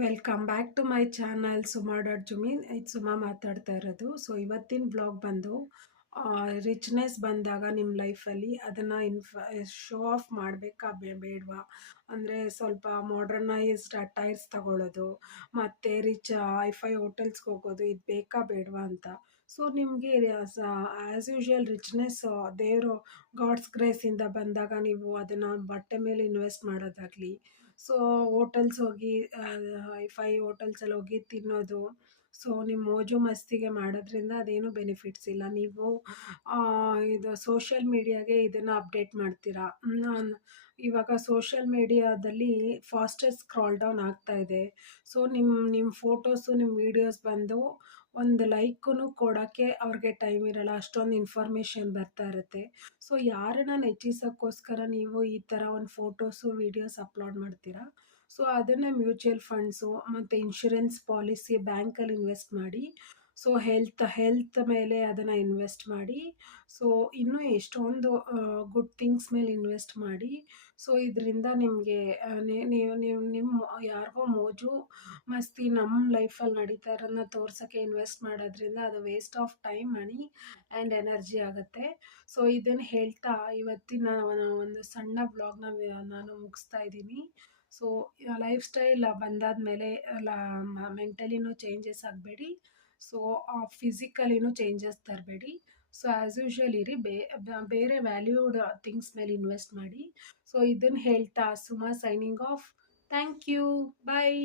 Welcome back to my channel Suma dot ಜುಮೀನ್. ಇದು ಸುಮಾ ಮಾತಾಡ್ತಾ ಇರೋದು. ಸೊ ಇವತ್ತಿನ ಬ್ಲಾಗ್ ಬಂದು ರಿಚ್ನೆಸ್ ಬಂದಾಗ ನಿಮ್ಮ ಲೈಫಲ್ಲಿ ಅದನ್ನು ಶೋ ಆಫ್ ಮಾಡಬೇಕಾ ಬೇಡವಾ, ಅಂದರೆ ಸ್ವಲ್ಪ ಮಾಡರ್ನೈಸ್ಡ್ ಅಟೈರ್ಸ್ ತಗೊಳ್ಳೋದು ಮತ್ತು ಐಫೈ ಹೋಟೆಲ್ಸ್ಗೆ ಹೋಗೋದು ಇದು ಬೇಕಾ ಬೇಡವಾ ಅಂತ. ಸೊ ನಿಮಗೆ ಆ್ಯಸ್ ಯೂಶ್ವಲ್ ರಿಚ್ನೆಸ್ ದೇವರು ಗಾಡ್ಸ್ ಗ್ರೇಸಿಂದ ಬಂದಾಗ ನೀವು ಅದನ್ನು ಬಟ್ಟೆ ಮೇಲೆ ಇನ್ವೆಸ್ಟ್ ಮಾಡೋದಾಗಲಿ, ಸೊ ಹೋಟೆಲ್ಸ್ ಹೋಗಿ ಐಫೈ ಹೋಟೆಲ್ಸಲ್ಲಿ ಹೋಗಿ ತಿನ್ನೋದು, ಸೊ ನಿಮ್ಮ ಮೋಜು ಮಸ್ತಿಗೆ ಮಾಡೋದ್ರಿಂದ ಅದೇನು ಬೆನಿಫಿಟ್ಸ್ ಇಲ್ಲ. ನೀವು ಇದು ಸೋಷಿಯಲ್ ಮೀಡಿಯಾಗೆ ಇದನ್ನು ಅಪ್ಡೇಟ್ ಮಾಡ್ತೀರಾ. ಇವಾಗ ಸೋಷಿಯಲ್ ಮೀಡಿಯಾದಲ್ಲಿ ಫಾಸ್ಟೆಸ್ಟ್ ಸ್ಕ್ರಾಲ್ ಡೌನ್ ಆಗ್ತಾ ಇದೆ. ಸೊ ನಿಮ್ಮ ಫೋಟೋಸು ನಿಮ್ಮ ವೀಡಿಯೋಸ್ ಬಂದು ಒಂದು ಲೈಕೂ ಕೊಡೋಕ್ಕೆ ಅವ್ರಿಗೆ ಟೈಮ್ ಇರಲ್ಲ, ಅಷ್ಟೊಂದು ಇನ್ಫಾರ್ಮೇಷನ್ ಬರ್ತಾ ಇರುತ್ತೆ. ಸೊ ಯಾರನ್ನ ನೆಚ್ಚಿಸೋಕ್ಕೋಸ್ಕರ ನೀವು ಈ ಥರ ಒಂದು ಫೋಟೋಸು ವೀಡಿಯೋಸ್ ಅಪ್ಲೋಡ್ ಮಾಡ್ತೀರಾ. ಸೊ ಅದನ್ನು ಮ್ಯೂಚುವಲ್ ಫಂಡ್ಸು ಮತ್ತು ಇನ್ಶೂರೆನ್ಸ್ ಪಾಲಿಸಿ ಬ್ಯಾಂಕಲ್ಲಿ ಇನ್ವೆಸ್ಟ್ ಮಾಡಿ. ಸೊ ಹೆಲ್ತ್ ಮೇಲೆ ಅದನ್ನು ಇನ್ವೆಸ್ಟ್ ಮಾಡಿ. ಸೊ ಇನ್ನೂ ಎಷ್ಟೊಂದು ಗುಡ್ ಥಿಂಗ್ಸ್ ಮೇಲೆ ಇನ್ವೆಸ್ಟ್ ಮಾಡಿ. ಸೊ ಇದರಿಂದ ನಿಮಗೆ ನಿಮ್ಮ ಯಾರಿಗೋ ಮೋಜು ಮಸ್ತಿ ನಮ್ಮ ಲೈಫಲ್ಲಿ ನಡೀತಾ ಇರೋದನ್ನ ತೋರ್ಸೋಕ್ಕೆ ಇನ್ವೆಸ್ಟ್ ಮಾಡೋದ್ರಿಂದ ಅದು waste of time, money and energy ಆಗುತ್ತೆ. ಸೊ ಇದನ್ನು ಹೇಳ್ತಾ ಇವತ್ತಿನ ಒಂದು ಸಣ್ಣ ಬ್ಲಾಗ್ನ ನಾನು ಮುಗಿಸ್ತಾ ಇದ್ದೀನಿ. ಸೊ ಲೈಫ್ ಸ್ಟೈಲ್ ಬಂದಾದಮೇಲೆ ಮೆಂಟಲಿನೂ ಚೇಂಜಸ್ ಆಗಬೇಡಿ, ಸೊ ಫಿಸಿಕಲಿನೂ ಚೇಂಜಸ್ ತರಬೇಡಿ. ಸೊ ಆ್ಯಸ್ ಯೂಶ್ವಲ್ ಇರಿ, ಬೇರೆ ವ್ಯಾಲ್ಯೂಡ್ ಥಿಂಗ್ಸ್ ಮೇಲೆ ಇನ್ವೆಸ್ಟ್ ಮಾಡಿ. ಸೊ ಇದನ್ನು ಹೇಳ್ತಾ Suma signing off. Thank you. Bye.